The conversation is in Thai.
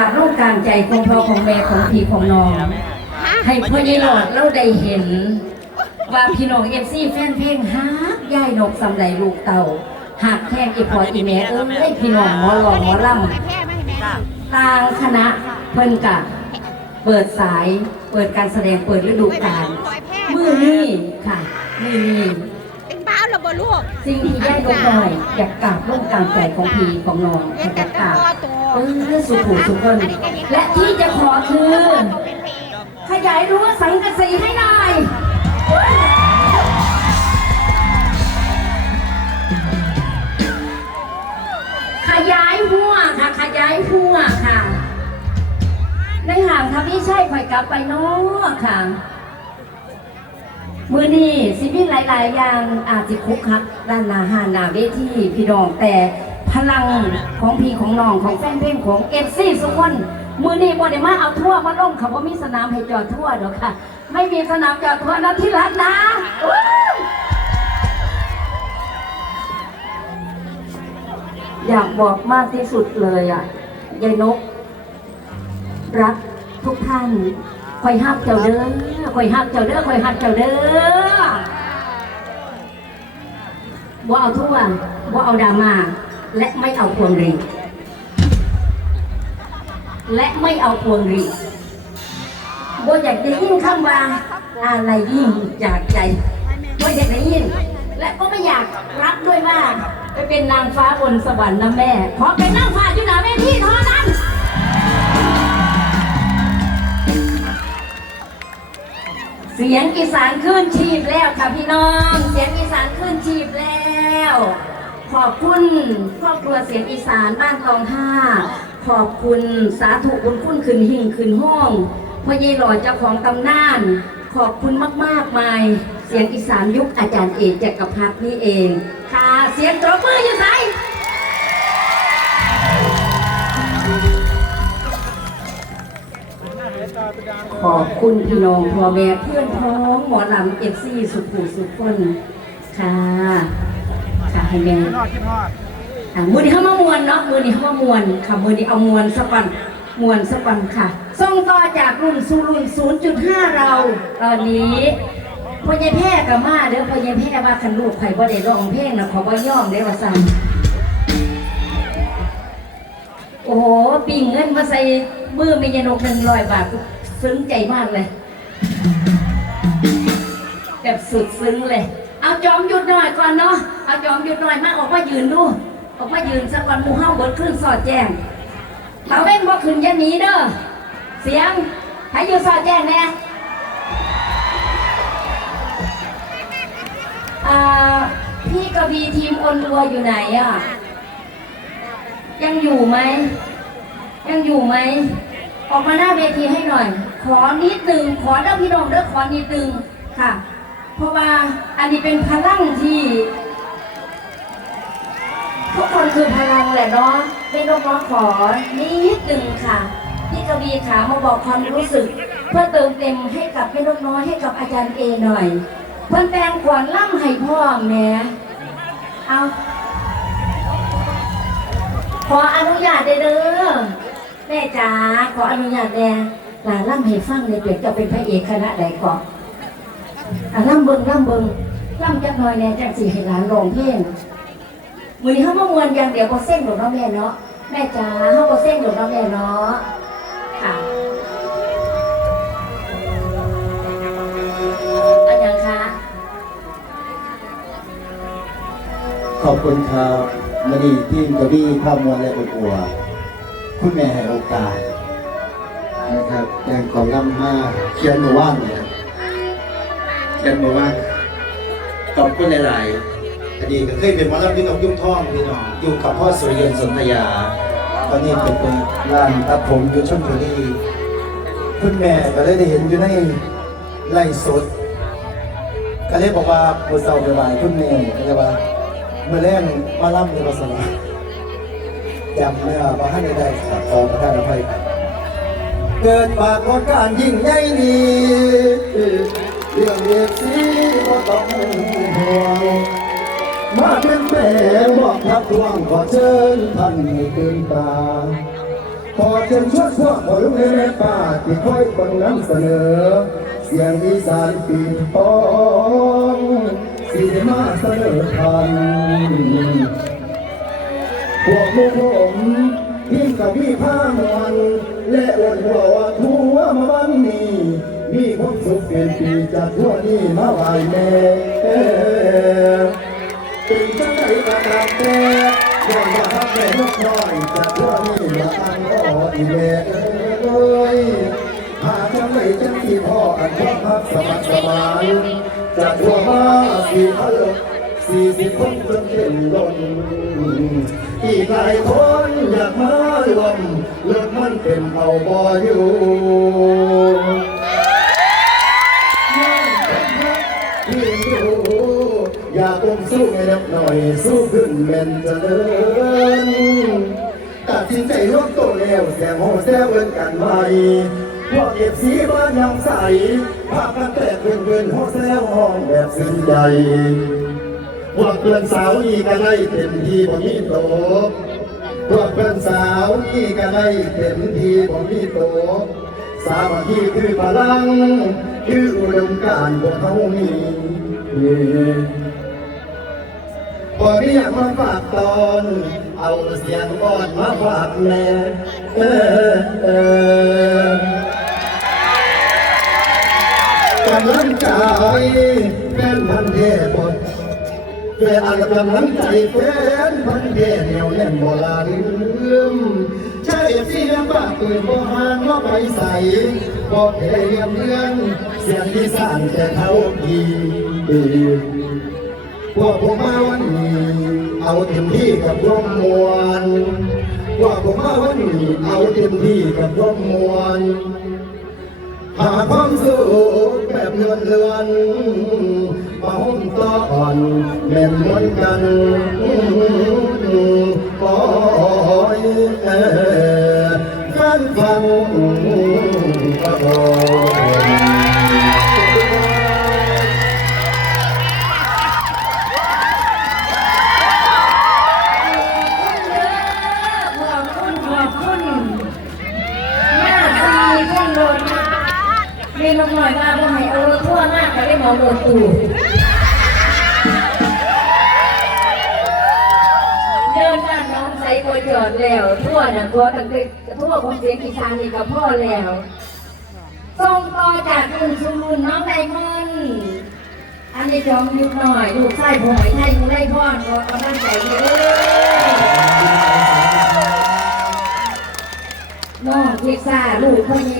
ราบลูกกลางใจของพ่อของแม่ของพี่ของน้อง ให้พ่อใหญ่หลอดเราได้เห็น ว่าพี่น้องเอฟซีแฟนเพลงฮักย่ายนกสำไรลูกเต่าหักแข้งอีพออีแม่เอ้ยพี่น้องหมอหลองหมอลำต่างคณะเพิ่นกะเปิดสายเปิดการแสดงเปิดฤดูกาลมือนี้ค่ะมือนี้เป็น บ่ลูกสิ่งที่ย่ายนกหน่อยอยากกราบร่วมกลางใจของพี่ของน้องอยากกราบเออสุขุสุขคนและที่จะขอคือขยายรั้วสังกะสีให้หน่อยขยายหัวค่ะขยายหัวค่ะในห่างทำนี่ใช่ข่อยกลับไปเนาะค่ะ มือนี้สิมีหลาย ๆ อย่างอาจจะคุกคักด้านหนาหาหนาเวทีพี่น้องแต่พลังของพี่ของน้องของแฟนเพลงของเอฟซีสุกคนมือนี้บ่ได้มาเอาทั่วมาลงเขาว่ามีสนามให้จอดทั่วเด้อค่ะ ไม่มีสนามจอดทั่วนะที่รักนะอู้อยากบอกมากที่สุดเลยอะยายนก รักทุกท่าน คอยห้ามเจ้าเด้อคอยห้ามเจ้าเด้อคอยห้ามเจ้าเด้อว่าเอาทั่วว่าเอาดราม่าและไม่เอาพวงรีและไม่เอาพวงรีดว่าอยากได้ยินคำว่าอะไรยิ่งจากใจว่าอยากได้ยินและก็ไม่อยากรับด้วยว่าไปเป็นนางฟ้าบนสวรรค์นะแม่ขอเป็นนางฟ้าอยู่หน้าเวทีเท่านั้น เสียงอีสานขึ้นชีพแล้วค่ะพี่น้อง เสียงอีสานขึ้นชีพแล้ว ขอบคุณครอบครัวเสียงอีสานบ้านตองห้า ขอบคุณสาธุบุญคุณขึ้นหิ่งขึ้นห้องพ่อเยหล่อเจ้าของตำนาน ขอบคุณมากมากๆมาย เสียงอีสานยุคอาจารย์เอกจักรพัฒน์นี่เอง ค่ะ เสียงตรบมืออยู่ไหน ขอบคุณพี่น้องพ่อแม่เพื่อนพ้องหมอลำเอฟซีสุขุสุขคนค่ะค่ะให้แม่อะมือนี้เข้ามามวนเนาะมือนี้เข้ามามวนค่ะมือนี้เอามวนสักวันมวนสักวันค่ะส่งต่อจากรุ่นสู่รุ่น 0.5 เรา ตอนนี้พ่อใหญ่แพร่กับมาเด้อพ่อใหญ่แพร่ว่าคันลูกไผ่บ่ได้ร้องเพลงนะขอบ่ย่อมได้ว่าสั่นโอ้โหปิ่งเงินมาใส่มือมียนกหนึ่งร้อยบาท ซึ้งใจมากเลยแบบสุดซึ้งเลย เอาจอมหยุดหน่อยก่อนเนาะ เอาจอมหยุดหน่อยมาออกมายืนดูออกมายืนสักวันหมูเฮาเบิดขึ้นสอดแจ้งถ้าเว้นบ่ขึ้นยันหนีเด้อ เสียงให้อยู่สอดแจ้งแน่อ่าพี่กบีทีมอนรัวอยู่ไหนอะ ยังอยู่ไหม ยังอยู่ไหม ออกมาหน้าเวทีให้หน่อย ขอนิดนึงขอเด้อพี่น้องเด้อขอนิดนึงค่ะ เพราะว่าอันนี้เป็นพลังที่ทุกคนคือพลังแหละเนาะเป็นน้องขอนิดนึงค่ะพี่กวีขามาบอกความรู้สึก เพื่อเติมเต็มให้กับแม่นกน้อยให้กับอาจารย์เอหน่อย เพื่อนแปลงขวัญล่ำให้พ่อแม่เอาขออนุญาตเด้อแม่จ๋าขออนุญาตแน่ ลาล่ำให้ฟังเลยเปลี่ยนจะเป็นพระเอกคณะใดก่อนล่ำเบิงล่ำเบิงล่ำจักหน่อยแน่จังสีให้หลานร้องเพลงมือนี้เขามามวนอย่างเดียวก็เส้นหลวงน้องแม่เนาะแม่จ๋าเขาก็เส้นหลวงน้องแม่เนาะค่ะอันยังคะขอบคุณครับมณีทีมกระบี่ข้ามวลและอบอัวคุณแม่ให้โอกาส นะครับแรงของลำมาเขียนมาว่านเนี่ยเขียนมาว่านขอบคุณหลายๆอดีตก็เคยเป็นหมอลำพี่น้องยุ่งท่องพี่น้องอยู่กับพ่อสุริยันสนธยา ตอนนี้เป็นเปิดร้านตัดผมอยู่ชลบุรีคุณแม่ก็เลยได้เห็นอยู่ในไล่สดก็เลยบอกว่าผู้เฒ่าไปบ่ายคุณแม่ก็เลยว่าเมื่อแรงมาล่ำในภาษาจำเมื่อพระท่านได้ขอขอพระท่านอภัยครับ เกิดปรากฏการณ์ยิ่งใหญ่นี้เรื่องเอกสีก็ต้องห่วงมาเป็นแม่บอกทักทวงขอเชิญท่านให้เกินตาขอเชิญชวนพวกพ่อลุงแม่ป้าที่คอยบังนำเสนอ เสียงอีสานปีทองสีมาเสนอทันพวกลูกผมทีมกับพี่ผ้าม วนและอวดหัวว่าทั่วมาบ้านนี้ มีความสุขเป็นปีจากทั่วนี้มาไหวแม่เป็นจังไดกระดับแต่ย้อนว่าฮักแม่นกน้อยจากทั่วนี้มาตั้งอ้ออีแม่เอ้ยหาจังไดจังที่พ่ออันความฮักสมัครสมานจากทั่วมาสี่พันลก สี่สิบคนจนเต็มล้นอีกหลายคนอยากมารวมเลือกมันเป็นเอาบ่อยู่ที่ดูอยากลงสู้ให้เล็กหน่อยสู้ขึ้นเป็นจเจริญตัดสินใจรวมตัวแล้วแสงโหแซวเอินกันไว้พวกเก็บสีบ้านยังใสภาพกันแตกเพื่อนเพื่อนโหแซวห้องแบบสิ้นใจ วกเพื่อนสาวอีก็ได้เต็มที่บ่มีโตพวกเพื่อนสาวอีก็ได้เต็มที่บ่มีโตสามัคคีคือพลัง คืออุดมการณ์พวกเขามีพอที่อยากมาฝากตอน เอาเสียงอ่อนมาฝากแม่เออเออกำลังใจเป็นพันเทพ แฟนอันกำลังใจแฟนพันเดีเหนียวแน่นบ่ลาลืมใช่เสียงบ้าปืนบ่ห่างว่าไปใส่บ่เพลียมเรื่องเสียงที่สั่นแต่เขาดีพวกผมมาวันนี้เอาเต็มที่กับร่มมวลพวกผมมาวันนี้เอาเต็มที่กับร่มมวลหาความสุขแบบเลื่อนเลื่อน มาหุ้มต่ออ่อนแม่นมนกัน หน้าก็ได้หมดตู่เดินบ้านน้องใส่บอยอดแล้ว ทั่วนะทั่วตั้งแต่ทั่วของเสียงอีสานี่กับพ่อแล้วส่งต่อจากรุ่นสู่รุ่นน้องไดมอนอันนี้จอมยุคหน่อยลูกไส้ผมไอ้ไทยกูได้พ่อขอกำลังใจเด้อน้องพิซซ่าลูกคนนี้แค่พี่น้องชื่